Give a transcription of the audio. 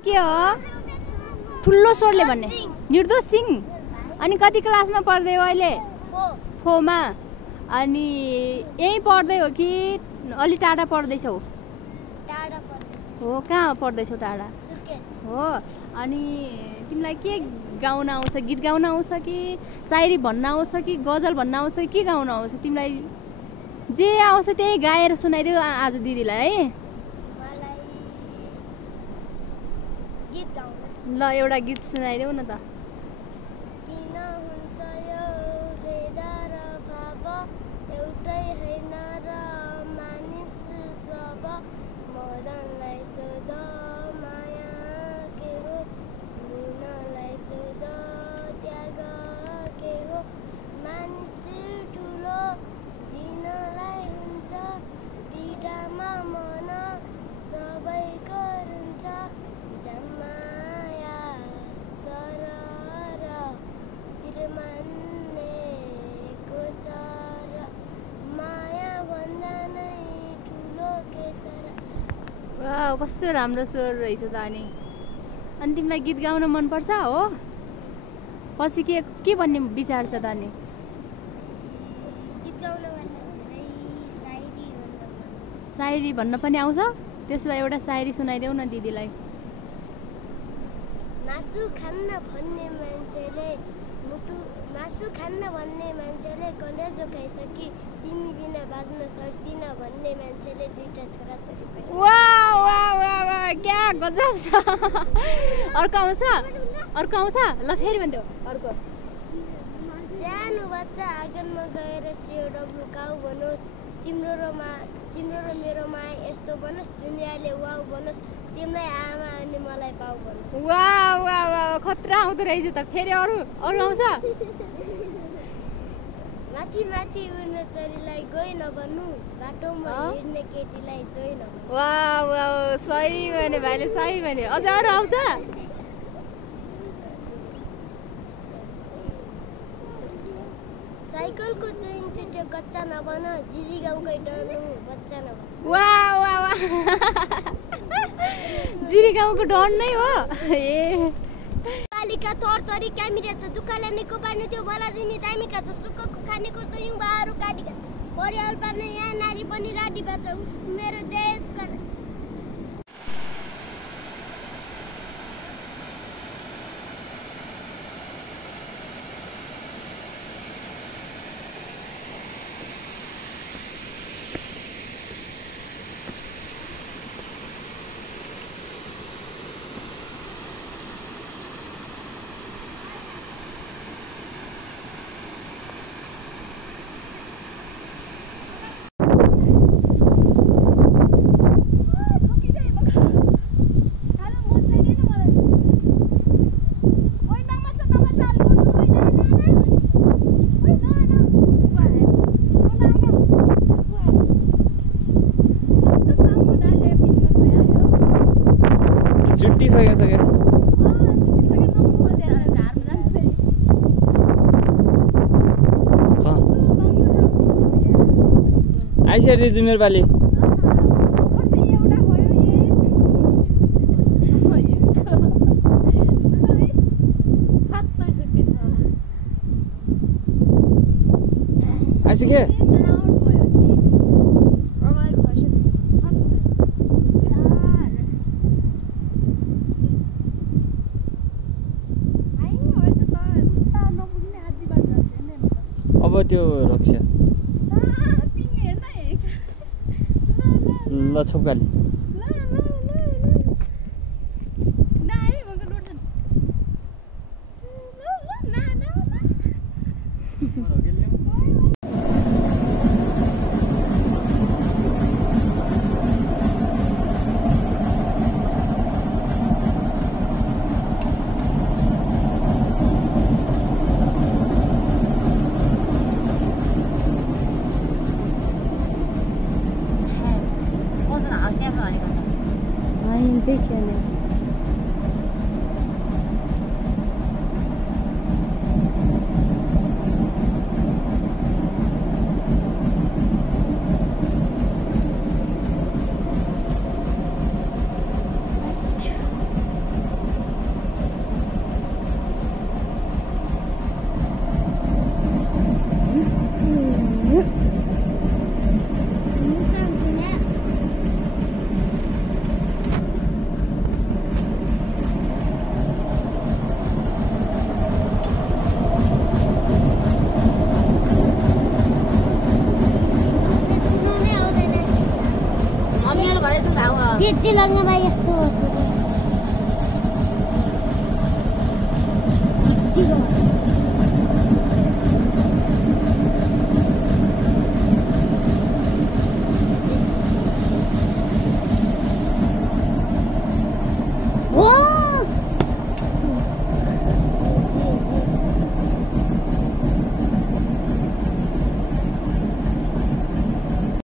के हो ठुलो स्वरले भन्ने निर्दोष सिंह अनि कति क्लासमा पढ्दै हो अहिले 4 मा अनि यही पढ्दै हो कि अलि टाढा पढ्दैछौ टाढा पढ्दैछु हो कहाँ पढ्दैछौ टाढा सुर्खेत हो अनि तिमीलाई के गाउन आउँछ गीत गाउन आउँछ कि शायरी भन्न आउँछ कि गजल भन्न आउँछ कि गाउन आउँछ तिमीलाई जे आउँछ त्यही गाएर सुनाइदेऊ आज दिदीलाई है मलाई गीत गाउन ल एउटा गीत सुनाइदेऊ न त किन हुन्छ यो भेद र भाव एउटै होइन र मानिस सब मदनलाई सोध माया के हो मुनालाई सोध त्याग के हो मानिस ठुलो दिनलाई हुन्छ पीडामा मन सबैको रुन्छ जमाया सरर बिरमान्नेको चर माया भन्दा नै ठुलो के छ र वाउ कस्तो राम्रो स्वर रहेछ त अनि तिमीलाई गीत गाउन मनपर्छ हो पछि के भन्ने विचार छ त अनि गीत गाउन भन्दा धेरै शायरी भन्न पनि आउँछ त्यसो भए एउटा शायरी सुनाइदेऊ न दिदीलाई मासु खान्न भन्ने मान्छेले कलेजो खाइसकी तिमी बिना बाँच्न सक्दिन भन्ने मान्छेले दुईटा छोराछोरी पाइछ वाउ वाउ वाउ वाउ क्या गजब छ अर्को आउँछ ल फेरि भन्देऊ अर्को सानो बच्चा आँगनमा गएर सियोडब्लु काउ बनोस् तिम्रो र मेरो माया यस्तो बनोस् दुनियाँले वाउ बनोस् तिमीलाई आमा अनि मलाई पाउ बनोस् वाउ वाउ वाउ खतरा आउँदो रहेछ त फेरि अरू आउँछ माथि माथि उड्ने चरीलाई गइ नभन्नु बाटोमा हिँड्ने केटीलाई जोइ नभन्नु वाउ वाउ सही भने भाइले सही भने अझ अरू आउँछ साइकलको चुइन चुट्यो कच्चा नबन जिजी गाउँकै डर्नु बच्चा नबन वाउ वाउ जिरी गाउँको डर नै हो ए कालिका थरथरी क्यामेरा छ दुःखलाई निको पार्ने त्यो बला दिमी दामीका छ सुक्खको खाने कस्तो युङ बाहरू काटिका परिवार पार्ने यहाँ नारी पनि राडी बाच मेरो देश कर आइसकेर दिदी मेरो पाली आइसके अब त्यो रक्षा ल छोपकाली त्यति लङ्गामा यस्तो होस्